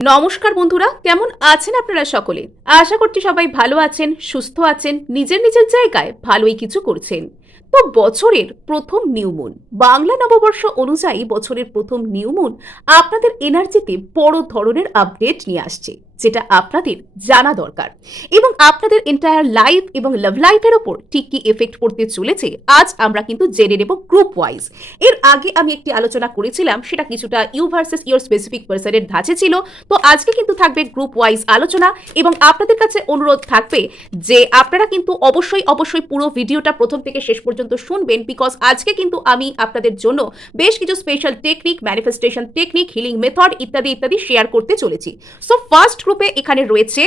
নমস্কার বন্ধুরা, কেমন আছেন আপনারা সকলে? আশা করছি সবাই ভালো আছেন, সুস্থ আছেন, নিজের নিজের জায়গায় ভালোই কিছু করছেন। তো বছরের প্রথম নিউ মুন, বাংলা নববর্ষ অনুযায়ী বছরের প্রথম নিউ মুন আপনাদের এনার্জিতে বড় ধরনের আপডেট নিয়ে আসছে, যেটা আপনাদের জানা দরকার। এবং আপনাদের এন্টায়ার লাইফ এবং লাভ লাইফের ওপর ঠিক কি এফেক্ট পড়তে চলেছে আজ আমরা কিন্তু জেনে নেব গ্রুপ ওয়াইজ। এর আগে আমি একটি আলোচনা করেছিলাম, সেটা কিছুটা ইউ ভার্সেস ইউর স্পেসিফিক পার্সনের ধাঁচে ছিল। তো আজকে কিন্তু থাকবে গ্রুপ ওয়াইজ আলোচনা, এবং আপনাদের কাছে অনুরোধ থাকবে যে আপনারা কিন্তু অবশ্যই পুরো ভিডিওটা প্রথম থেকে শেষ পর্যন্ত শুনবেন, বিকজ আজকে কিন্তু আমি আপনাদের জন্য বেশ কিছু special technique, manifestation technique, healing method ইত্যাদি শেয়ার করতে চলেছি। সো ফার্স্ট গ্রুপে এখানে রয়েছে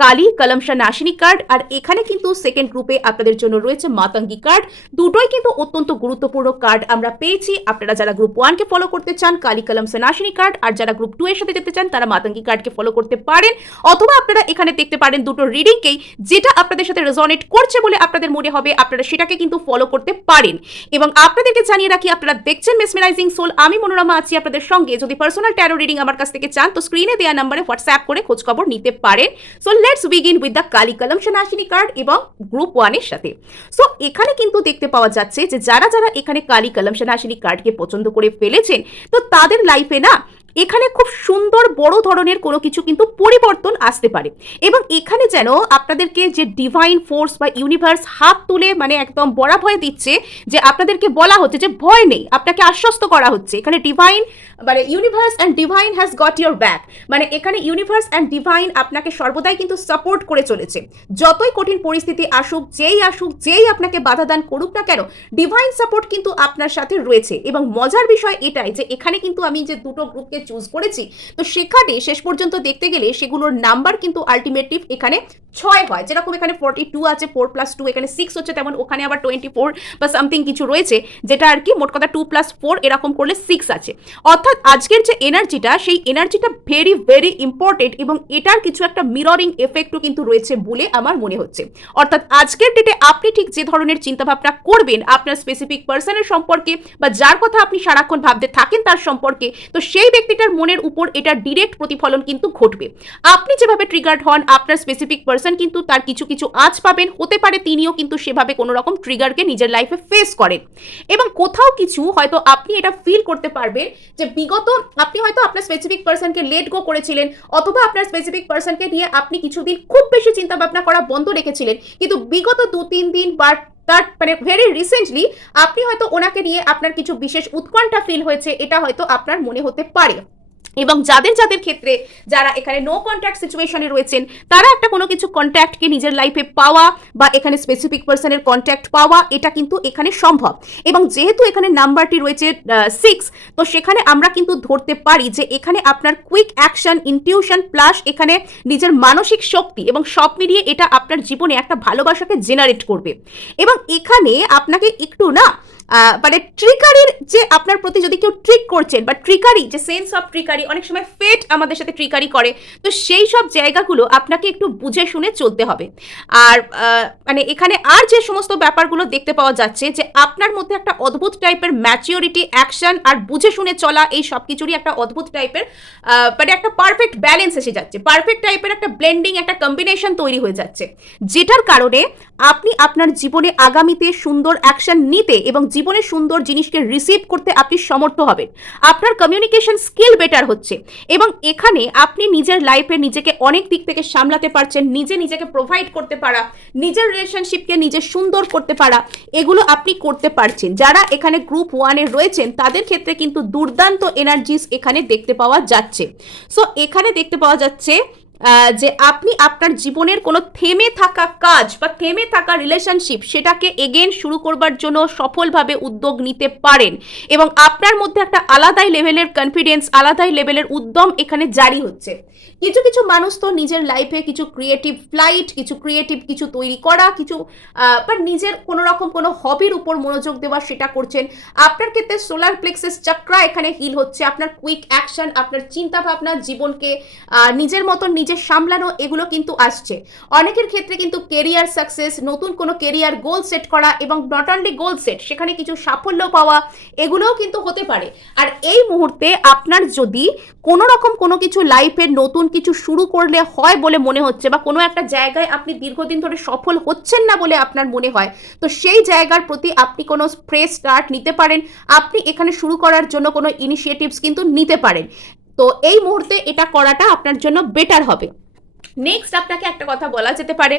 কালী কলমশা নাশিনী কার্ড, আর এখানে কিন্তু সেকেন্ড গ্রুপে আপনাদের জন্য রয়েছে মাতঙ্গী কার্ড। দুটোই কিন্তু অত্যন্ত গুরুত্বপূর্ণ কার্ড আমরা পেয়েছি। আপনারা যারা গ্রুপ 1 কে ফলো করতে চান কালী কলমশা নাশিনী কার্ড, আর যারা গ্রুপ 2 এর সাথে যেতে চান তারা মাতঙ্গী কার্ডকে ফলো করতে পারেন, অথবা আপনারা এখানে দেখতে পারেন দুটো রিডিংকেই, যেটা আপনাদের সাথে রেজোনেট করছে বলে আপনাদের মনে হবে আপনারা সেটাকে কিন্তু ফলো করতে পারেন। এবং আপনাদেরকে জানিয়ে রাখি, আপনারা দেখছেন মেসমেরাইজিং সোল, আমি মনোরমা আছি আপনাদের সঙ্গে। যদি পার্সোনাল ট্যারো রিডিং আমার কাছ থেকে চান তো স্ক্রিনে দেওয়া নম্বরে হোয়াটসঅ্যাপ করে খোঁজ খবর নিতে পারেন। So let's begin with the Kali Kalmashanashini card এবং গ্রুপ 1 এর সাথে। সো এখানে কিন্তু দেখতে পাওয়া যাচ্ছে যে যারা এখানে কালী কলমশা নাশিনী কার্ডকে পছন্দ করে ফেলেছেন, তো তাদের লাইফে না এখানে খুব সুন্দর বড় ধরনের কোনো কিছু কিন্তু পরিবর্তন আসতে পারে। এবং এখানে যেন আপনাদেরকে যে ডিভাইন ফোর্স বা ইউনিভার্স হাত তুলে মানে একদম বড়া ভয় দিচ্ছে, যে আপনাদেরকে বলা হচ্ছে যে ভয় নেই, আপনাকে আশ্বস্ত করা হচ্ছে। এখানে ডিভাইন মানে universe and divine has got your back, মানে এখানে ইউনিভার্স অ্যান্ড ডিভাইন আপনাকে সর্বদাই কিন্তু সাপোর্ট করে চলেছে। যতই কঠিন পরিস্থিতি আসুক, যেই আপনাকে বাধা দান করুক না কেন, ডিভাইন সাপোর্ট কিন্তু আপনার সাথে রয়েছে। এবং মজার বিষয় এটাই যে এখানে কিন্তু আমি যে দুটো গ্রুপকে চুজ করেছি, তো সেখানে শেষ পর্যন্ত দেখতে গেলে সেগুলোর নাম্বার কিন্তু আলটিমেটলি এখানে 6 হয়। যেরকম এখানে 42 আছে, 4+2 এখানে 6 হচ্ছে, তেমন ওখানে আবার 24 বা সামথিং কিছু রয়েছে, যেটা আর কি মোট কথা 2+4 এরকম করলে 6 আছে। অর্থাৎ আজকের যে এনার্জিটা, সেই এনার্জিটা ভেরি ইম্পর্টেন্ট, এবং এটার কিছু একটা মিররিং এফেক্টও কিন্তু রয়েছে বলে আমার মনে হচ্ছে। অর্থাৎ আজকের ডেটে আপনি ঠিক যে ধরনের চিন্তাভাবনা করবেন আপনার স্পেসিফিক পার্সনের সম্পর্কে, বা যার কথা আপনি সারাক্ষণ ভাবতে থাকেন তার সম্পর্কে, তো সেই ব্যক্তিটার মনের উপর এটার ডিরেক্ট প্রতিফলন কিন্তু ঘটবে। আপনি যেভাবে ট্রিগার্ড হন, আপনার স্পেসিফিক পার্সন কিন্তু তার কিছু আঁচ পাবেন। হতে পারে তিনিও কিন্তু সেভাবে কোনো রকম ট্রিগারকে নিজের লাইফে ফেস করেন, এবং কোথাও কিছু হয়তো আপনি এটা ফিল করতে পারবেন যে বিগত আপনি হয়তো আপনার স্পেসিফিক পার্সনকে লেট গো করেছিলেন, অথবা আপনার স্পেসিফিক পার্সনকে নিয়ে আপনি কিছুদিন খুব বেশি চিন্তা ভাবনা করা বন্ধ রেখেছিলেন, কিন্তু বিগত 2-3 দিন বা তার মানে ভেরি রিসেন্টলি আপনি হয়তো ওনাকে নিয়ে আপনার কিছু বিশেষ উৎকণ্ঠা ফিল হয়েছে, এটা হয়তো আপনার মনে হতে পারে। এবং যাদের ক্ষেত্রে যারা এখানে নো কন্ট্যাক্ট সিচুয়েশনে রয়েছেন, তারা একটা কোনো কিছু কন্ট্যাক্টকে নিজের লাইফে পাওয়া বা এখানে স্পেসিফিক পার্সনের কন্ট্যাক্ট পাওয়া, এটা কিন্তু এখানে সম্ভব। এবং যেহেতু এখানে নাম্বারটি রয়েছে 6, তো সেখানে আমরা কিন্তু ধরতে পারি যে এখানে আপনার কুইক অ্যাকশন, ইনটিউশন প্লাস এখানে নিজের মানসিক শক্তি এবং সব মিলিয়ে এটা আপনার জীবনে একটা ভালোবাসাকে জেনারেট করবে। এবং এখানে আপনাকে একটু না মানে ট্রিকারির যে আপনার প্রতি যদি কেউ ট্রিক করছেন, বা ট্রিকারি যে সেন্স অফ ট্রিকারি, অনেক সময় ফেট আমাদের সাথে ট্রিকারি করে, তো সেই সব জায়গাগুলো আপনাকে একটু বুঝে শুনে চলতে হবে। আর মানে এখানে আর যে সমস্ত ব্যাপারগুলো দেখতে পাওয়া যাচ্ছে, যে আপনার মধ্যে একটা অদ্ভুত টাইপের ম্যাচিওরিটি, অ্যাকশন আর বুঝে শুনে চলা, এই সব কিছুরই একটা অদ্ভুত টাইপের মানে একটা পারফেক্ট ব্যালেন্স এসে যাচ্ছে, পারফেক্ট টাইপের একটা ব্লেন্ডিং, একটা কম্বিনেশন তৈরি হয়ে যাচ্ছে, যেটার কারণে আপনি আপনার জীবনে আগামীতে সুন্দর অ্যাকশন নিতে এবং জীবনে সুন্দর জিনিসকে রিসিভ করতে আপনি সমর্থ হবেন। আপনার কমিউনিকেশন স্কিল বেটার হচ্ছে, এবং এখানে আপনি নিজের লাইফে নিজেকে অনেক দিক থেকে সামলাতে পারছেন, নিজেকে প্রোভাইড করতে পারা, নিজের রিলেশনশিপকে নিজে সুন্দর করতে পারা, এগুলো আপনি করতে পারছেন। যারা এখানে গ্রুপ 1 এ রয়েছেন তাদের ক্ষেত্রে কিন্তু দুর্দান্ত এনার্জিস এখানে দেখতে পাওয়া যাচ্ছে। সো এখানে দেখতে পাওয়া যাচ্ছে যে আপনি আপনার জীবনের কোনো থেমে থাকা কাজ বা থেমে থাকা রিলেশনশিপ, সেটাকে এগেন শুরু করবার জন্য সফলভাবে উদ্যোগ নিতে পারেন, এবং আপনার মধ্যে একটা আলাদাই লেভেলের কনফিডেন্স, আলাদাই লেভেলের উদ্যম এখানে জারি হচ্ছে। কিছু মানুষ তো নিজের লাইফে কিছু ক্রিয়েটিভ ফ্লাইট, কিছু তৈরি করা, বা নিজের কোনো রকম কোনো হবির উপর মনোযোগ দেওয়া, সেটা করছেন। আপনার ক্ষেত্রে সোলার প্লেক্সাস চাকরা এখানে হিল হচ্ছে। আপনার কুইক অ্যাকশন, আপনার চিন্তা ভাবনা জীবনকে নিজের মতন নিজের সামলানো এগুলো কিন্তু আসছে। অনেকের ক্ষেত্রে কিন্তু কেরিয়ার সাকসেস, নতুন কোনো কেরিয়ার গোল সেট করা এবং নট অনলি গোল সেট, সেখানে কিছু সাফল্য পাওয়া, এগুলোও কিন্তু হতে পারে। আর এই মুহূর্তে আপনার যদি কোনো রকম কোনো কিছু লাইফে নতুন কিছু শুরু করলে হয় বলে মনে হচ্ছে, বা কোনো একটা জায়গায় আপনি দীর্ঘদিন ধরে সফল হচ্ছেন না বলে আপনার মনে হয়, তো সেই জায়গার প্রতি আপনি কোনো ফ্রেশ স্টার্ট নিতে পারেন। আপনি এখানে শুরু করার জন্য কোনো ইনিশিয়েটিভস কিন্তু নিতে পারেন। তো এই মুহূর্তে এটা করাটা আপনার জন্য বেটার হবে। নেক্সট আপনাকে একটা কথা বলা যেতে পারে,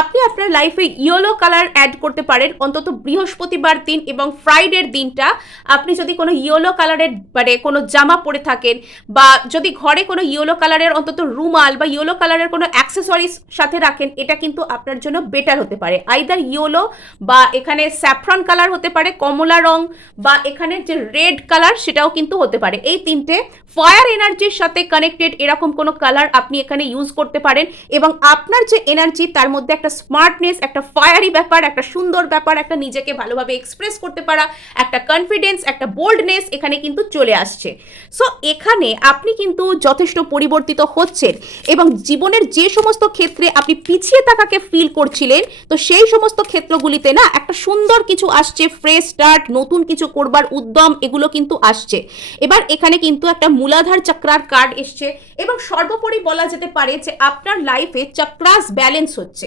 আপনি আপনার লাইফে ইয়েলো কালার অ্যাড করতে পারেন। অন্তত বৃহস্পতিবার দিন এবং ফ্রাইডের দিনটা আপনি যদি কোনো ইয়েলো কালারের মানে কোনো জামা পরে থাকেন, বা যদি ঘরে কোনো ইয়েলো কালারের অন্তত রুমাল বা ইয়েলো কালারের কোনো অ্যাক্সেসরিজ সাথে রাখেন, এটা কিন্তু আপনার জন্য বেটার হতে পারে। আইদার ইয়েলো, বা এখানে স্যাফরন কালার হতে পারে, কমলা রং, বা এখানে যে রেড কালার সেটাও কিন্তু হতে পারে। এই তিনটে ফায়ার এনার্জির সাথে কানেক্টেড এরকম কোনো কালার আপনি এখানে ইউজ করতে পারেন, এবং আপনার যে এনার্জি তার মধ্যে একটা স্মার্টনেস, একটা ফায়ারি ব্যাপার, একটা সুন্দর ব্যাপার, একটা নিজেকে ভালোভাবে এক্সপ্রেস করতে পারা, একটা কনফিডেন্স, একটা বোল্ডনেস এখানে কিন্তু চলে আসছে। সো এখানে আপনি কিন্তু যথেষ্ট পরিবর্তিত হচ্ছেন, এবং জীবনের যে সমস্ত ক্ষেত্রে আপনি পিছিয়ে থাকাকে ফিল করছিলেন, তো সেই সমস্ত ক্ষেত্রগুলিতে না একটা সুন্দর কিছু আসছে, ফ্রেশ স্টার্ট, নতুন কিছু করবার উদ্যম, এগুলো কিন্তু আসছে। এবার এখানে কিন্তু একটা মূলাধার চক্রার কার্ড এসছে, এবং সর্বোপরি বলা যেতে পারে যে আপনার লাইফে চক্রাস ব্যালেন্স হচ্ছে,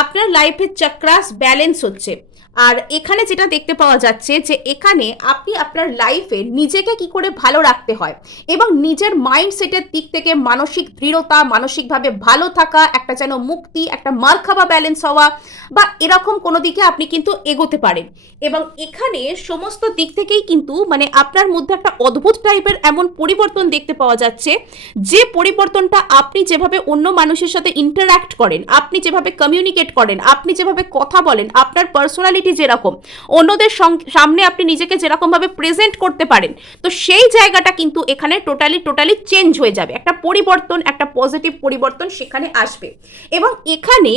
আপনার লাইফে চক্রাস ব্যালেন্স হচ্ছে। আর এখানে যেটা দেখতে পাওয়া যাচ্ছে যে এখানে আপনি আপনার লাইফে নিজেকে কি করে ভালো রাখতে হয়, এবং নিজের মাইন্ডসেটের দিক থেকে মানসিক দৃঢ়তা, মানসিকভাবে ভালো থাকা, একটা যেন মুক্তি, একটা মারখাবা ব্যালেন্স হওয়া, বা এরকম কোনো দিকে আপনি কিন্তু এগোতে পারেন। এবং এখানে সমস্ত দিক থেকেই কিন্তু মানে আপনার মধ্যে একটা অদ্ভুত টাইপের এমন পরিবর্তন দেখতে পাওয়া যাচ্ছে, যে পরিবর্তনটা আপনি যেভাবে অন্য মানুষের সাথে ইন্টারঅ্যাক্ট করেন, আপনি যেভাবে কমিউনিকেট করেন, আপনি যেভাবে কথা বলেন, আপনার পার্সোনালিটি যেরকম, অন্যদের সামনে আপনি নিজেকে যেরকম ভাবে প্রেজেন্ট করতে পারেন, তো সেই জায়গাটা কিন্তু এখানে টোটালি চেঞ্জ হয়ে যাবে। একটা পরিবর্তন, একটা পজিটিভ পরিবর্তন সেখানে আসবে। এবং এখানে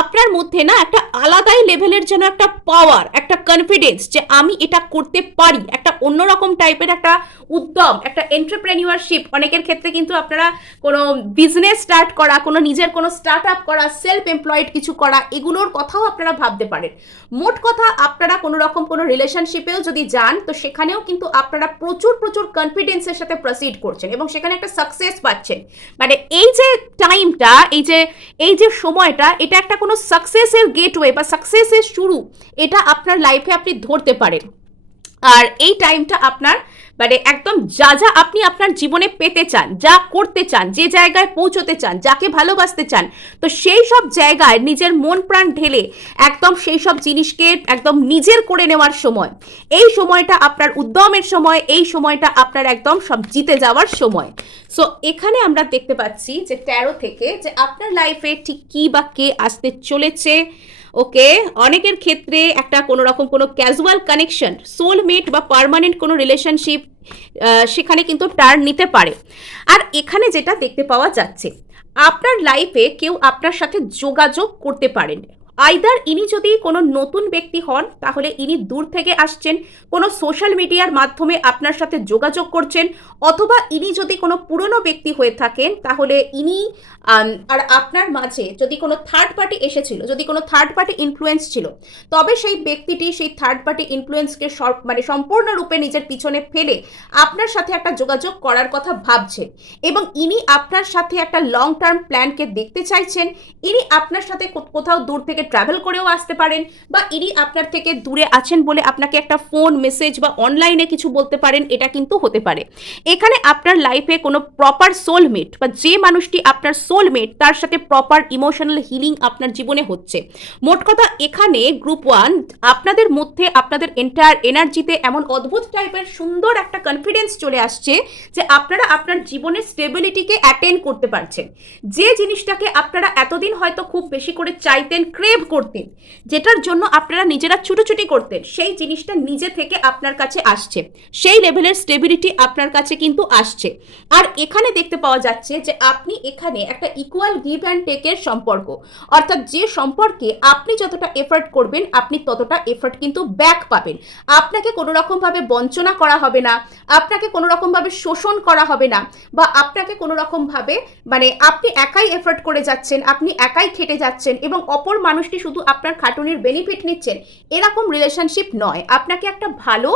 আপনার মধ্যে না একটা আলাদাই লেভেলের যেন একটা পাওয়ার, একটা কনফিডেন্স যে আমি এটা করতে পারি, একটা অন্যরকম টাইপের একটা উদ্যম, একটা এন্টারপ্রেনিউরশিপ। অনেকের ক্ষেত্রে কিন্তু আপনারা কোনো বিজনেস স্টার্ট করা, কোনো নিজের কোনো স্টার্ট আপ করা, সেলফ এমপ্লয়েড কিছু করা, এগুলোর কথাও আপনারা ভাবতে পারেন। মোট কথা, আপনারা কোনো রকম কোনো রিলেশনশিপেও যদি যান, তো সেখানেও কিন্তু আপনারা প্রচুর কনফিডেন্সের সাথে প্রসিড করছেন, এবং সেখানে একটা সাকসেস পাচ্ছেন। মানে এই যে টাইমটা, এই যে সময়টা, এটা একটা কোনো সাকসেসের গেটওয়ে বা সাকসেসের শুরু, এটা আপনার লাইফে আপনি ধরতে পারেন। আর এই টাইমটা আপনার মানে একদম যা আপনি আপনার জীবনে পেতে চান, যা করতে চান, যে জায়গায় পৌঁছতে চান, যাকে ভালোবাসতে চান, তো সেই সব জায়গায় নিজের মন প্রাণ ঢেলে একদম সেই সব জিনিসকে একদম নিজের করে নেওয়ার সময়, এই সময়টা আপনার উদ্যমের সময়, এই সময়টা আপনার একদম সব জিতে যাওয়ার সময়। সো এখানে আমরা দেখতে পাচ্ছি যে ট্যারো থেকে যে আপনার লাইফে ঠিক কি বা কে আসতে চলেছে। ওকে, অনেকের ক্ষেত্রে একটা কোনো রকম কোনো ক্যাজুয়াল কানেকশন, সোলমেট বা পার্মানেন্ট কোনো রিলেশনশিপ সেখানে কিন্তু টার্ন নিতে পারে। আর এখানে যেটা দেখতে পাওয়া যাচ্ছে, আপনার লাইফে কেউ আপনার সাথে যোগাযোগ করতে পারেন। আইদার ইনি যদি কোনো নতুন ব্যক্তি হন, তাহলে ইনি দূর থেকে আসছেন, কোনো সোশ্যাল মিডিয়ার মাধ্যমে আপনার সাথে যোগাযোগ করছেন, অথবা ইনি যদি কোনো পুরনো ব্যক্তি হয়ে থাকেন, তাহলে ইনি আর আপনার মাঝে যদি কোনো থার্ড পার্টি এসেছিল, যদি কোনো থার্ড পার্টি ইনফ্লুয়েন্স ছিল, তবে সেই ব্যক্তিটি সেই থার্ড পার্টি ইনফ্লুয়েন্সকে মানে সম্পূর্ণরূপে নিজের পিছনে ফেলে আপনার সাথে একটা যোগাযোগ করার কথা ভাবছেন, এবং ইনি আপনার সাথে একটা লং টার্ম প্ল্যানকে দেখতে চাইছেন। ইনি আপনার সাথে কোথাও দূর থেকে ট্রাভেল করেও আসতে পারেন, বা ইনি আপনার থেকে দূরে আছেন বলে আপনাকে একটা ফোন মেসেজ বা অনলাইনে কিছু বলতে পারেন, এটা কিন্তু হতে পারে। এখানে আপনার লাইফে কোনো প্রপার সোলমেট বা যে মানুষটি আপনার সোলমেট, তার সাথে প্রপার ইমোশনাল হিলিং আপনার জীবনে হচ্ছে। মোট কথা, এখানে গ্রুপ 1 আপনাদের মধ্যে আপনাদের এন্টায়ার এনার্জিতে এমন অদ্ভুত টাইপের সুন্দর একটা কনফিডেন্স চলে আসছে যে আপনারা আপনার জীবনের স্টেবিলিটিকে অ্যাটেন্ড করতে পারছেন। যে জিনিসটাকে আপনারা এতদিন হয়তো খুব বেশি করে চাইতেন, ক্রেভ ক্রেভ করতেন, যেটার জন্য আপনারা নিজেরা ছুটোছুটি করতেন, সেই জিনিসটা নিজে থেকে আপনার কাছে আসছে, সেই লেভেলের স্টেবিলিটি আপনার কাছে কিন্তু আসছে। আর এখানে দেখতে পাওয়া যাচ্ছে যে আপনি এখানে একটা ইকুয়াল গিভ অ্যান্ড টেকের সম্পর্ক, অর্থাৎ যে সম্পর্কে আপনি যতটা এফর্ট করবেন আপনি ততটা এফর্ট কিন্তু ব্যাক পাবেন। আপনাকে কোনো রকমভাবে বঞ্চনা করা হবে না, আপনাকে কোনো রকমভাবে শোষণ করা হবে না, বা আপনাকে কোনো রকমভাবে মানে আপনি একাই এফর্ট করে যাচ্ছেন, আপনি একাই খেটে যাচ্ছেন এবং অপর মানুষটি শুধু আপনার খাটুনির বেনিফিট নিচ্ছেন, এরকম রিলেশনশিপ নয়। আপনাকে একটা ভালো,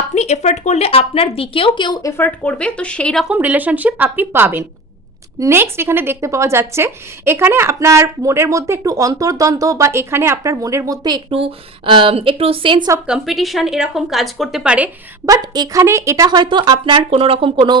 আপনি এফর্ট করলে আপনার দিকেও কেউ এফর্ট করবে, তো সেই রকম রিলেশনশিপ আপনি পাবেন। নেক্সট এখানে দেখতে পাওয়া যাচ্ছে এখানে আপনার মনের মধ্যে একটু অন্তর্দ্বন্দ্ব, বা এখানে আপনার মনের মধ্যে একটু সেন্স অফ কম্পিটিশন এরকম কাজ করতে পারে। বাট এখানে এটা হয়তো আপনার কোনো রকম কোনো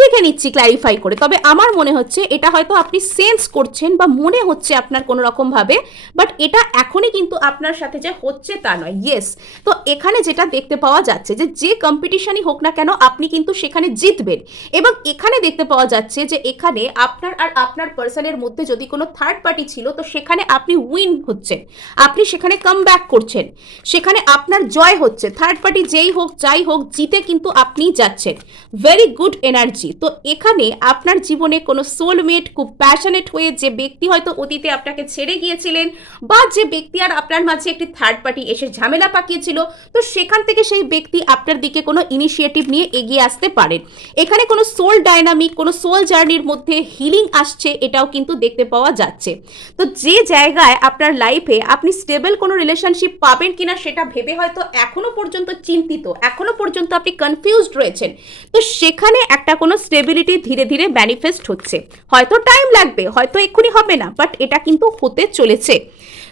দেখে নিচ্ছি ক্ল্যারিফাই করে, তবে আমার মনে হচ্ছে এটা হয়তো আপনি সেন্স করছেন বা মনে হচ্ছে আপনার কোনো রকমভাবে, বাট এটা এখনই কিন্তু আপনার সাথে যে হচ্ছে তা নয়। ইয়েস, তো এখানে যেটা দেখতে পাওয়া যাচ্ছে যে কম্পিটিশনই হোক না কেন আপনি কিন্তু সেখানে জিতবেন। এবং এখানে দেখতে পাওয়া যাচ্ছে যে এখানে আপনার আর আপনার পার্সনের মধ্যে যদি কোনো থার্ড পার্টি ছিল, তো সেখানে আপনি উইন হচ্ছেন, আপনি সেখানে কাম ব্যাক করছেন, সেখানে আপনার জয় হচ্ছে। থার্ড পার্টি যেই হোক যাই হোক জিতে কিন্তু আপনি যাচ্ছেন। Very good energy. তো এখানে আপনার জীবনে কোনো সোলমেট, খুব প্যাশনেট হয়ে যে ব্যক্তি হয়তো অতীতে আপনাকে ছেড়ে গিয়েছিলেন, বা যে ব্যক্তি আর আপনার মাঝে একটি থার্ড পার্টি এসে ঝামেলা পাকিয়েছিল, তো সেখান থেকে সেই ব্যক্তি আপনার দিকে কোনো ইনিশিয়েটিভ নিয়ে এগিয়ে আসতে পারেন। এখানে কোনো সোল ডাইনামিক, কোনো সোল জার্নির মধ্যে হিলিং আসছে, এটাও কিন্তু দেখতে পাওয়া যাচ্ছে। তো যে জায়গায় আপনার লাইফে আপনি স্টেবল কোনো রিলেশনশিপ পাবেন কিনা সেটা ভেবে হয়তো এখনো পর্যন্ত চিন্তিত, এখনো পর্যন্ত আপনি কনফিউজড রয়েছেন, তো সেখানে একটা কোনো স্টেবিলিটি ধীরে ধীরে ম্যানিফেস্ট হচ্ছে। হয়তো টাইম লাগবে, হয়তো এক্ষুনি হবে না, বাট এটা কিন্তু হতে চলেছে।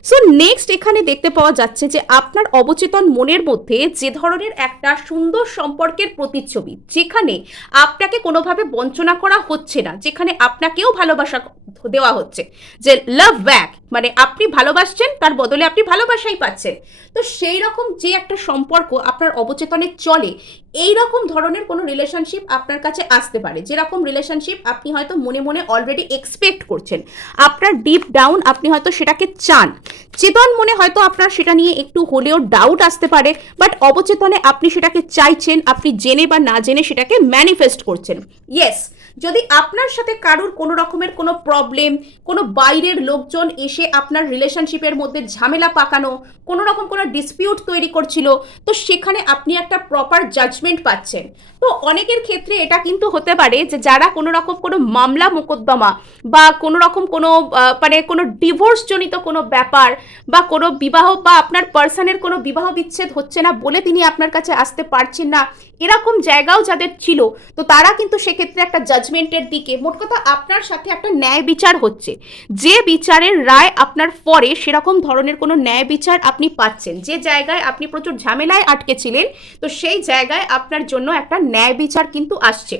সো নেক্সট এখানে দেখতে পাওয়া যাচ্ছে যে আপনার অবচেতন মনের মধ্যে যে ধরনের একটা সুন্দর সম্পর্কের প্রতিচ্ছবি, যেখানে আপনাকে কোনোভাবে বঞ্চনা করা হচ্ছে না, যেখানে আপনাকেও ভালোবাসা দেওয়া হচ্ছে, যে লাভ ব্যাক, মানে আপনি ভালোবাসছেন তার বদলে আপনি ভালোবাসাই পাচ্ছেন, তো সেই রকম যে একটা সম্পর্ক আপনার অবচেতনে চলে, এই রকম ধরনের কোনো রিলেশনশিপ আপনার কাছে আসতে পারে, যেরকম রিলেশনশিপ আপনি হয়তো মনে মনে অলরেডি এক্সপেক্ট করছেন, আপনার ডিপ ডাউন আপনি হয়তো সেটাকে চান, চেতন মনে হয়তো আপনার সেটা নিয়ে একটু হলেও ডাউট আসতে পারে, বাট অবচেতনে আপনি সেটাকে চাইছেন, আপনি জেনে বা না জেনে সেটাকে ম্যানিফেস্ট করছেন। ইয়েস, যদি আপনার সাথে কারোর কোনো রকমের কোনো প্রবলেম, কোনো বাইরের লোকজন এসে আপনার রিলেশনশিপের মধ্যে ঝামেলা পাকানো, কোনো রকম কোনো ডিসপিউট তৈরি করছিল, তো সেখানে আপনি একটা প্রপার জাজমেন্ট পাচ্ছেন। তো অনেকের ক্ষেত্রে এটা কিন্তু হতে পারে যে যারা কোনো রকম কোনো মামলা মোকদ্দমা বা কোনো রকম কোনো মানে কোনো ডিভোর্স জনিত কোনো ব্যাপার, বা কোনো বিবাহ বা আপনার পার্সনের কোনো বিবাহ বিচ্ছেদ হচ্ছে না বলে তিনি আপনার কাছে আসতে পারছেন না, এরকম জায়গাও যাদের ছিল, তো তারা কিন্তু সেক্ষেত্রে একটা জাজমেন্টের দিকে, মোট কথা আপনার সাথে একটা ন্যায় বিচার হচ্ছে, যে বিচারের রায় আপনার পরে সেরকম ধরনের কোনো ন্যায় বিচার আপনি পাচ্ছেন, যে জায়গায় আপনি প্রচুর ঝামেলায় আটকে ছিলেন, তো সেই জায়গায় আপনার জন্য একটা ন্যায় বিচার কিন্তু আসছে।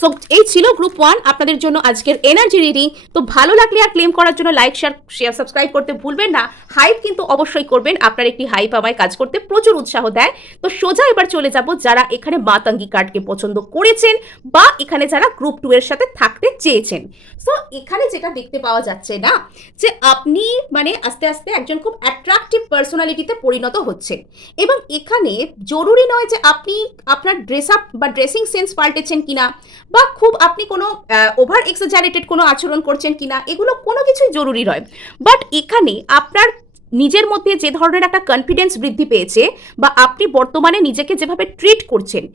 সো এই ছিল গ্রুপ 1 আপনাদের জন্য আজকের এনার্জি রিডিং। তো ভালো লাগলে আর ক্লেম করার জন্য লাইক শেয়ার সাবস্ক্রাইব করতে ভুলবেন না। হাইপ কিন্তু অবশ্যই করবেন, আপনার একটি হাইপ আমায় কাজ করতে প্রচুর উৎসাহ দেয়। তো সোজা এবার চলে যাব যারা এখানে মাতঙ্গী কার্ডকে পছন্দ করেছেন, বা এখানে যারা গ্রুপ 2 এর সাথে থাকতে চেয়েছেন। সো এখানে যেটা দেখতে পাওয়া যাচ্ছে না, যে আপনি মানে আস্তে আস্তে একজন খুব অ্যাট্রাকটিভ পার্সোনালিটিতে পরিণত হচ্ছেন, এবং এখানে জরুরি নয় যে আপনি আপনার ড্রেস আপ বা ড্রেসিং সেন্স পাল্টেছেন কিনা, বা খুব আপনি কোনো ওভার এক্সাজারেটেড কোনো আচরণ করছেন কিনা, এগুলো কোনো কিছুই জরুরি নয়। বাট এখানে আপনার নিজের মধ্যে যে ধরনের একটা কনফিডেন্স বৃদ্ধি পেয়েছে, বা আপনি বর্তমানে নিজেকে যেভাবে ট্রিট করছেন,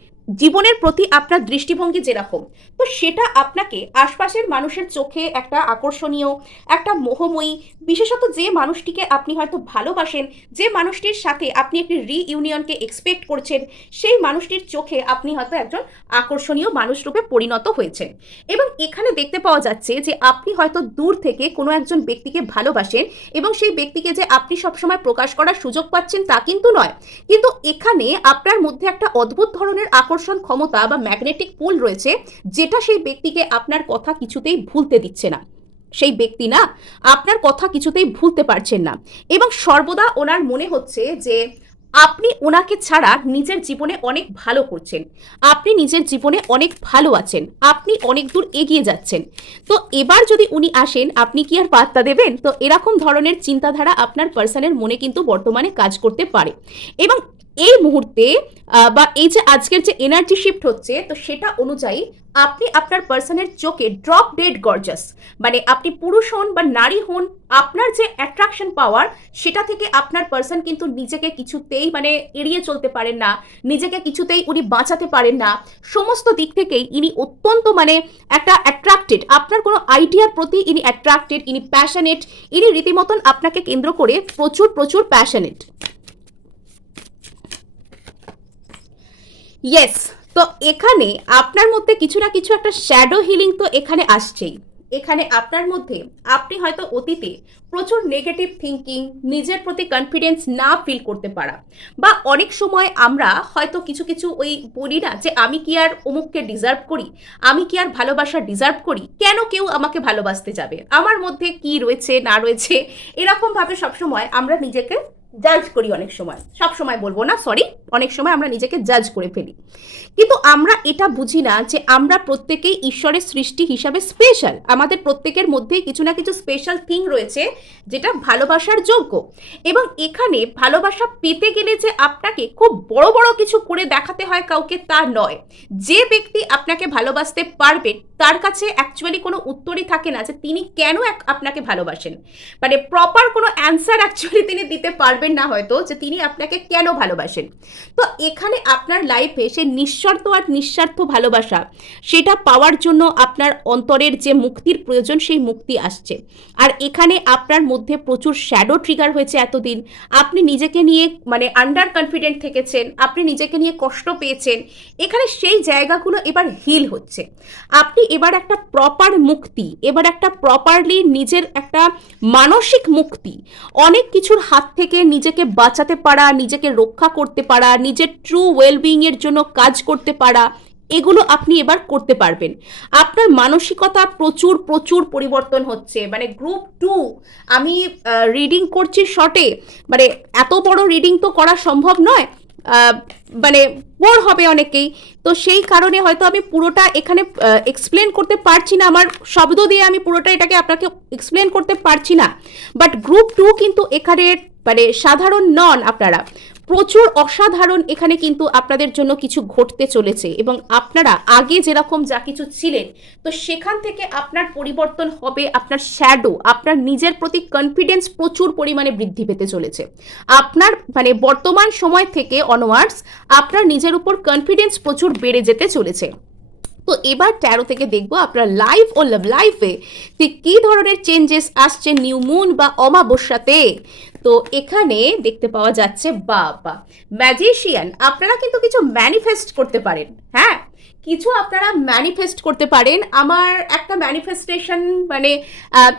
জীবনের প্রতি আপনার দৃষ্টিভঙ্গি যেরকম, তো সেটা আপনাকে আশপাশের মানুষের চোখে একটা আকর্ষণীয়, একটা মোহময়ী, বিশেষত যে মানুষটিকে আপনি হয়তো ভালোবাসেন, যে মানুষটির সাথে আপনি একটি রিইউনিয়নকে এক্সপেক্ট করছেন, সেই মানুষটির চোখে আপনি হয়তো একজন আকর্ষণীয় মানুষরূপে পরিণত হয়েছেন। এবং এখানে দেখতে পাওয়া যাচ্ছে যে আপনি হয়তো দূর থেকে কোনো একজন ব্যক্তিকে ভালোবাসেন, এবং সেই ব্যক্তিকে যে আপনি সবসময় প্রকাশ করার সুযোগ পাচ্ছেন তা কিন্তু নয়, কিন্তু এখানে আপনার মধ্যে একটা অদ্ভুত ধরনের আকর্ষণ ক্ষমতা বা ম্যাগনেটিক পুল রয়েছে, যেটা সেই ব্যক্তিকে আপনার কথা কিছুতেই ভুলতে দিচ্ছে না। সেই ব্যক্তি না আপনার কথা কিছুতেই ভুলতে পারছেন না, এবং সর্বদা ওনার মনে হচ্ছে যে আপনি ওনাকে ছাড়া নিজের জীবনে অনেক ভালো করছেন, আপনি নিজের জীবনে অনেক ভালো আছেন, আপনি অনেক দূর এগিয়ে যাচ্ছেন। তো এবার যদি উনি আসেন, আপনি কি আর পাত্তা দেবেন? তো এরকম ধরনের চিন্তাধারা আপনার পার্সনের মনে কিন্তু বর্তমানে কাজ করতে পারে। এবং এই মুহূর্তে বা এই যে আজকের যে এনার্জি শিফট হচ্ছে, তো সেটা অনুযায়ী আপনি আপনার পার্সনের চোখে ড্রপ ডেড গর্জাস, মানে আপনি পুরুষ হন বা নারী হন, আপনার যে অ্যাট্রাকশন পাওয়ার, সেটা থেকে আপনার পার্সন কিন্তু নিজেকে কিছুতেই মানে এড়িয়ে চলতে পারেন না, নিজেকে কিছুতেই উনি বাঁচাতে পারেন না। সমস্ত দিক থেকেই ইনি অত্যন্ত মানে একটা অ্যাট্রাক্টেড, আপনার কোনো আইডিয়ার প্রতি ইনি অ্যাট্রাক্টেড, ইনি প্যাশনেট, ইনি রীতিমতন আপনাকে কেন্দ্র করে প্রচুর প্রচুর প্যাশনেট। ইয়েস। তো এখানে আপনার মধ্যে কিছু না কিছু একটা শ্যাডো হিলিং তো এখানে আসছেই। এখানে আপনার মধ্যে আপনি হয়তো অতীতে প্রচুর নেগেটিভ থিঙ্কিং, নিজের প্রতি কনফিডেন্স না ফিল করতে পারা, বা অনেক সময় আমরা হয়তো কিছু কিছু ওই বলি না যে আমি কি আর অমুককে ডিজার্ভ করি, আমি কি আর ভালোবাসা ডিজার্ভ করি, কেন কেউ আমাকে ভালোবাসতে যাবে, আমার মধ্যে কি রয়েছে না রয়েছে, এরকমভাবে সবসময় আমরা নিজেকে জাজ করি। অনেক সময়, সব সময় বলবো না, সরি, অনেক সময় আমরা নিজেকে জাজ করে ফেলি। কিন্তু আমরা এটা বুঝি না যে আমরা প্রত্যেকেই ঈশ্বরের সৃষ্টি হিসাবে স্পেশাল, আমাদের প্রত্যেকের মধ্যেই কিছু না কিছু স্পেশাল থিং রয়েছে যেটা ভালোবাসার যোগ্য। এবং এখানে ভালোবাসা পেতে গেলে যে আপনাকে খুব বড় বড় কিছু করে দেখাতে হয় কাউকে, তা নয়। যে ব্যক্তি আপনাকে ভালোবাসতে পারবে তার কাছে অ্যাকচুয়ালি কোনো উত্তরই থাকে না যে তিনি কেন আপনাকে ভালোবাসেন, মানে প্রপার কোনো অ্যান্সার অ্যাকচুয়ালি তিনি দিতে পারবেন না হয়তো, যে তিনি আপনাকে কেন ভালোবাসেন। তো এখানে আপনার লাইফে সে নিঃশর্ত আর নিঃস্বার্থ ভালোবাসা, সেটা পাওয়ার জন্য আপনার অন্তরের যে মুক্তির প্রয়োজন, সেই মুক্তি আসছে। আর এখানে আপনার মধ্যে প্রচুর শ্যাডো ট্রিগার হয়েছে এতদিন, আপনি নিজেকে নিয়ে মানে আন্ডার কনফিডেন্ট থেকেছেন, আপনি নিজেকে নিয়ে কষ্ট পেয়েছেন, এখানে সেই জায়গাগুলো এবার হিল হচ্ছে। আপনি এবার একটা প্রপার মুক্তি, এবার একটা প্রপারলি নিজের একটা মানসিক মুক্তি, অনেক কিছুর হাত থেকে নিজেকে বাঁচাতে পারা, নিজেকে রক্ষা করতে পারা, নিজের ট্রু ওয়েলবিংয়ের জন্য কাজ করতে পারা, এগুলো আপনি এবার করতে পারবেন। আপনার মানসিকতা প্রচুর প্রচুর পরিবর্তন হচ্ছে। মানে গ্রুপ 2 আমি রিডিং করছি শর্টে, মানে এত বড় রিডিং তো করা সম্ভব নয়, মানে বোর হবে অনেকেই, তো সেই কারণে হয়তো আমি পুরোটা এখানে এক্সপ্লেন করতে পারছি না, আমার শব্দ দিয়ে আমি পুরোটা এটাকে আপনাকে এক্সপ্লেন করতে পারছি না। বাট গ্রুপ 2 কিন্তু এখানে মানে সাধারণ নন আপনারা, প্রচুর অসাধারণ এখানে কিন্তু আপনাদের জন্য কিছু ঘটতে চলেছে। এবং আপনারা আগে যেরকম যা কিছু ছিলেন, তো সেখান থেকে আপনার পরিবর্তন হবে, আপনার শ্যাডো, আপনার নিজের প্রতি কনফিডেন্স প্রচুর পরিমাণে বৃদ্ধি পেতে চলেছে। আপনার মানে বর্তমান সময় থেকে অনওয়ার্ডস আপনার নিজের উপর কনফিডেন্স প্রচুর বেড়ে যেতে চলেছে। তো এবার 13 থেকে দেখবো আপনার লাইফ ও লাভ লাইফে ঠিক কী ধরনের চেঞ্জেস আসছে নিউ মুন বা অমাবস্যাতে। তো এখানে দেখতে পাওয়া যাচ্ছে বাবা ম্যাজিশিয়ান, আপনারা কিন্তু কিছু ম্যানিফেস্ট করতে পারেন। হ্যাঁ, কিছু আপনারা ম্যানিফেস্ট করতে পারেন। আমার একটা ম্যানিফেস্টেশন মানে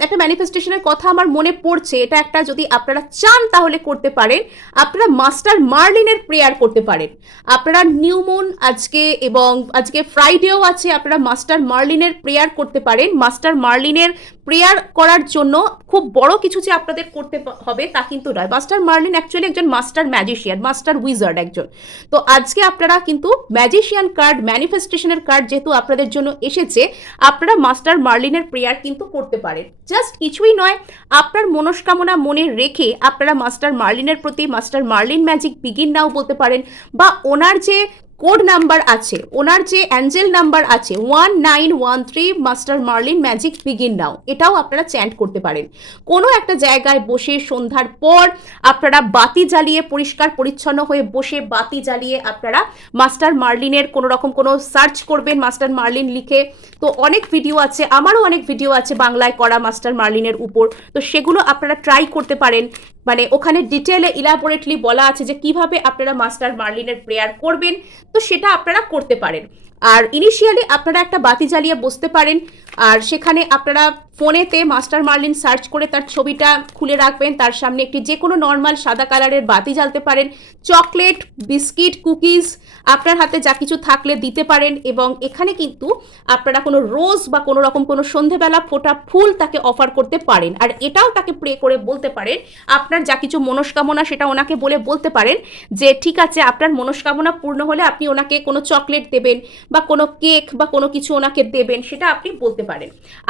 একটা ম্যানিফেস্টেশনের কথা আমার মনে পড়ছে, এটা একটা যদি আপনারা চান তাহলে করতে পারেন। আপনারা মাস্টার মার্লিনের প্রেয়ার করতে পারেন। আপনারা নিউ মুন আজকে এবং আজকে ফ্রাইডেও আছে, আপনারা মাস্টার মার্লিনের প্রেয়ার করতে পারেন। মাস্টার মার্লিনের প্রেয়ার করার জন্য খুব বড় কিছু যে আপনাদের করতে হবে তা কিন্তু নয়। মাস্টার মার্লিন অ্যাকচুয়ালি একজন মাস্টার ম্যাজিশিয়ান, মাস্টার উইজার্ড একজন। তো আজকে আপনারা কিন্তু ম্যাজিশিয়ান কার্ড, ম্যানিফেস্টেশনের কার্ড যেহেতু আপনাদের জন্য এসেছে, আপনারা মাস্টার মার্লিনের প্রেয়ার কিন্তু করতে পারেন। জাস্ট কিছুই নয়, আপনার মনস্কামনা মনে রেখে আপনারা মাস্টার মার্লিনের প্রতি master Merlin magic begin now বলতে পারেন, বা ওনার যে কোড নাম্বার আছে, ওনার যে অ্যাঞ্জেল নাম্বার আছে 1913 master Merlin magic begin now, এটাও আপনারা চ্যান্ট করতে পারেন। কোনো একটা জায়গায় বসে সন্ধ্যার পর আপনারা বাতি জ্বালিয়ে, পরিষ্কার পরিচ্ছন্ন হয়ে বসে বাতি জ্বালিয়ে আপনারা মাস্টার মার্লিনের কোনো রকম কোনো সার্চ করবেন, মাস্টার মার্লিন লিখে। তো অনেক ভিডিও আছে, আমারও অনেক ভিডিও আছে বাংলায় করা মাস্টার মার্লিনের উপর, তো সেগুলো আপনারা ট্রাই করতে পারেন। মানে ওখানে ডিটেলে ইলাবোরেটলি বলা আছে যে কিভাবে আপনারা মাস্টার মার্লিনের প্রেয়ার করবেন, তো সেটা আপনারা করতে পারেন। আর ইনিশিয়ালি আপনারা একটা বাতি জ্বালিয়ে বসতে পারেন, আর সেখানে আপনারা ফোনেতে মাস্টার মার্লিন সার্চ করে তার ছবিটা খুলে রাখবেন, তার সামনে একটি যে কোনো নর্মাল সাদা কালারের বাতি জ্বালতে পারেন, চকলেট, বিস্কিট, কুকিজ আপনার হাতে যা কিছু থাকলে দিতে পারেন, এবং এখানে কিন্তু আপনারা কোনো রোজ বা কোনো রকম কোনো সন্ধেবেলা ফোটা ফুল তাকে অফার করতে পারেন। আর এটাও তাকে প্রে করে বলতে পারেন আপনার যা কিছু মনস্কামনা সেটা ওনাকে বলতে পারেন যে ঠিক আছে, আপনার মনস্কামনা পূর্ণ হলে আপনি ওনাকে কোনো চকলেট দেবেন বা কোনো কেক বা কোনো কিছু ওনাকে দেবেন, সেটা আপনি বলতে পারেন।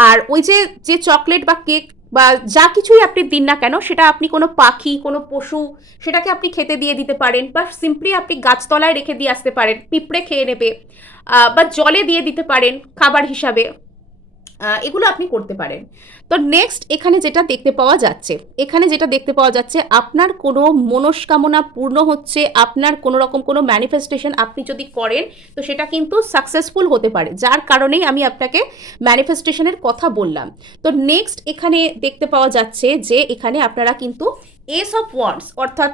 আর ওই যে চকলেট বা কেক বা যা কিছুই আপনি দিন না কেন, সেটা আপনি কোনো পাখি, কোনো পশু, সেটাকে আপনি খেতে দিয়ে দিতে পারেন, বা সিম্পলি আপনি গাছতলায় রেখে দিয়ে আসতে পারেন, পিঁপড়ে খেয়ে নেবে, বা জলে দিয়ে দিতে পারেন খাবার হিসাবে। এগুলো আপনি করতে পারেন। তো নেক্সট এখানে যেটা দেখতে পাওয়া যাচ্ছে আপনার কোনো মনস্কামনা পূর্ণ হচ্ছে, আপনার কোনো রকম কোনো ম্যানিফেস্টেশন আপনি যদি করেন তো সেটা কিন্তু সাকসেসফুল হতে পারে, যার কারণেই আমি আপনাকে ম্যানিফেস্টেশনের কথা বললাম। তো নেক্সট এখানে দেখতে পাওয়া যাচ্ছে যে এখানে আপনারা কিন্তু এস অফ ওয়ান্ডস, অর্থাৎ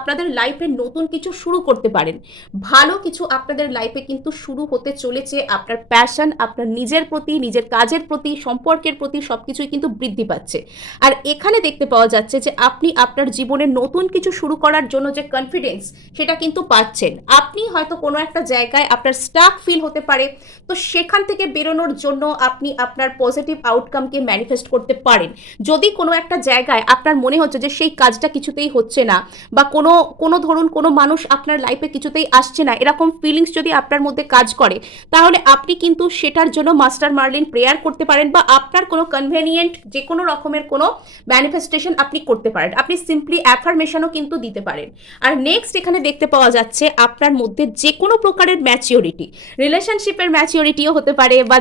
আপনাদের লাইফে নতুন কিছু শুরু করতে পারেন, ভালো কিছু আপনাদের লাইফে কিন্তু শুরু হতে চলেছে। আপনার প্যাশন, আপনার নিজের প্রতি, নিজের কাজের প্রতি, সম্পর্কের প্রতি সবকিছুই কিন্তু বৃদ্ধি পাচ্ছে। আর এখানে দেখতে পাওয়া যাচ্ছে যে আপনি আপনার জীবনে নতুন কিছু শুরু করার জন্য যে কনফিডেন্স সেটা কিন্তু পাচ্ছেন। আপনি হয়তো কোনো একটা জায়গায় আপনার স্টাক ফিল হতে পারে, তো সেখান থেকে বেরোনোর জন্য আপনি আপনার পজিটিভ আউটকামকে ম্যানিফেস্ট করতে পারেন। যদি কোনো একটা জায়গায় আপনার মনে হচ্ছে যে সেই কাজটা কিছুতেই হচ্ছে না, বা কোনো ধরুন কোনো মানুষ আপনার লাইফে কিছুতেই আসছে না, এরকম ফিলিংস যদি আপনার মধ্যে কাজ করে, তাহলে আপনি কিন্তু সেটার জন্য মাস্টার মার্লিন প্রেয়ার করতে পারেন, বা আপনার কোনো কনভেনিয়েন্ট যে কোনো রকমের কোনো ম্যানিফেস্টেশন আপনি করতে পারেন। আপনি সিম্পলি অ্যাফার্মেশনও কিন্তু দিতে পারেন। আর নেক্সট এখানে দেখতে পাওয়া যাচ্ছে আপনার মধ্যে যে কোনো প্রকারের ম্যাচিওরিটি, রিলেশনশিপের ম্যাচিওরিটিও হতে পারে, বা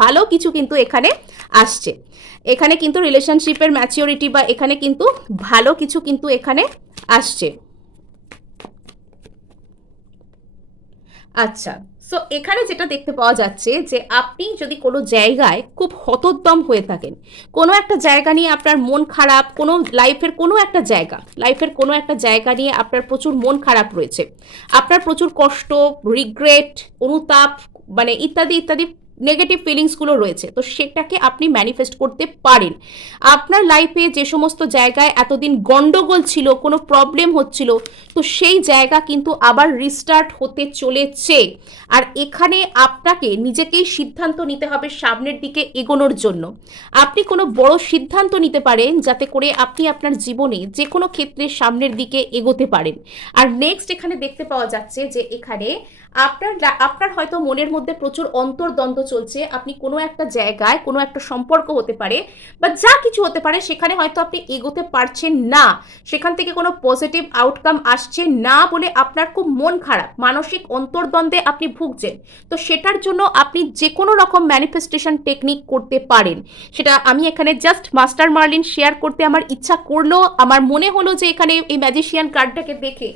ভালো কিছু কিন্তু এখানে আসছে। এখানে কিন্তু রিলেশনশিপের ম্যাচিওরিটি বা এখানে কিন্তু ভালো কিছু কিন্তু এখানে আসছে। আচ্ছা, সো এখানে যেটা দেখতে পাওয়া যাচ্ছে যে আপনি যদি কোনো জায়গায় খুব হতোদ্যম হয়ে থাকেন, কোনো একটা জায়গা নিয়ে আপনার মন খারাপ, লাইফের কোনো একটা জায়গা নিয়ে আপনার প্রচুর মন খারাপ রয়েছে, আপনার প্রচুর কষ্ট, রিগ্রেট, অনুতাপ, মানে ইত্যাদি ইত্যাদি নেগেটিভ ফিলিংসগুলো রয়েছে, তো সেটাকে আপনি ম্যানিফেস্ট করতে পারেন। আপনার লাইফে যে সমস্ত জায়গায় এতদিন গন্ডগোল ছিল, কোনো প্রবলেম হচ্ছিল, তো সেই জায়গা কিন্তু আবার রিস্টার্ট হতে চলেছে। আর এখানে আপনাকে নিজেকেই সিদ্ধান্ত নিতে হবে সামনের দিকে এগোনোর জন্য। আপনি কোনো বড় সিদ্ধান্ত নিতে পারেন যাতে করে আপনি আপনার জীবনে যে কোনো ক্ষেত্রে সামনের দিকে এগোতে পারেন। আর নেক্সট এখানে দেখতে পাওয়া যাচ্ছে যে এখানে আপনার হয়তো মনের মধ্যে প্রচুর অন্তর্দ্বন্দ্ব চলছে, আপনি কোনো একটা জায়গায় কোনো একটা সম্পর্ক হতে পারে বা যা কিছু হতে পারে, সেখানে হয়তো আপনি এগোতে পারছেন না, সেখান থেকে কোনো পজিটিভ আউটকাম আসছে না বলে আপনার খুব মন খারাপ, মানসিক অন্তর্দ্বন্দ্বে আপনি ভুগছেন। তো সেটার জন্য আপনি যে কোনো রকম ম্যানিফেস্টেশন টেকনিক করতে পারেন। সেটা আমি এখানে জাস্ট মাস্টার মার্লিন শেয়ার করতে আমার ইচ্ছা করলো, আমার মনে হলো যে এখানে এই ম্যাজিশিয়ান কার্ডটাকে দেখে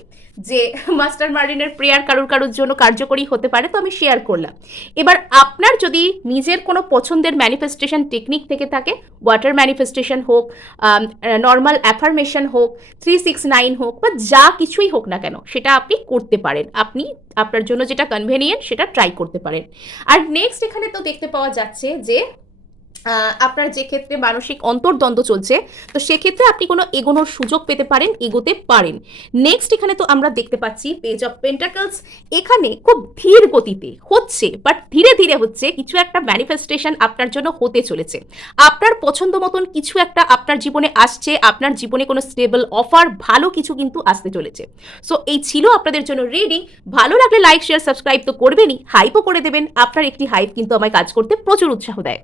যে মাস্টার মার্লিনের প্রেয়ার কারোর জন্য কার্যকরী হতে পারে, তো আমি শেয়ার করলাম। এবার আপনার যদি নিজের কোনো পছন্দের ম্যানিফেস্টেশন টেকনিক থেকে থাকে, ওয়াটার ম্যানিফেস্টেশন হোক, নর্মাল অ্যাফার্মেশন হোক, 369 হোক, বা যা কিছুই হোক না কেন, সেটা আপনি করতে পারেন। আপনি আপনার জন্য যেটা কনভেনিয়েন্ট সেটা ট্রাই করতে পারেন। আর নেক্সট এখানে তো দেখতে পাওয়া যাচ্ছে যে আপনার যে ক্ষেত্রে মানসিক অন্তর্দ্বন্দ্ব চলছে, তো সেক্ষেত্রে আপনি কোনো এগোনোর সুযোগ পেতে পারেন, এগোতে পারেন। নেক্সট এখানে তো আমরা দেখতে পাচ্ছি পেজ অফ পেন্টাকলস। এখানে খুব ধীর গতিতে হচ্ছে, বাট ধীরে ধীরে হচ্ছে, কিছু একটা ম্যানিফেস্টেশন আপনার জন্য হতে চলেছে। আপনার পছন্দ মতন কিছু একটা আপনার জীবনে আসছে, আপনার জীবনে কোনো স্টেবল অফার, ভালো কিছু কিন্তু আসতে চলেছে। সো এই ছিল আপনাদের জন্য রিডিং। ভালো লাগলে লাইক, শেয়ার, সাবস্ক্রাইব তো করবেনই, হাইপও করে দেবেন। আপনার একটি হাইপ কিন্তু আমায় কাজ করতে প্রচুর উৎসাহ দেয়।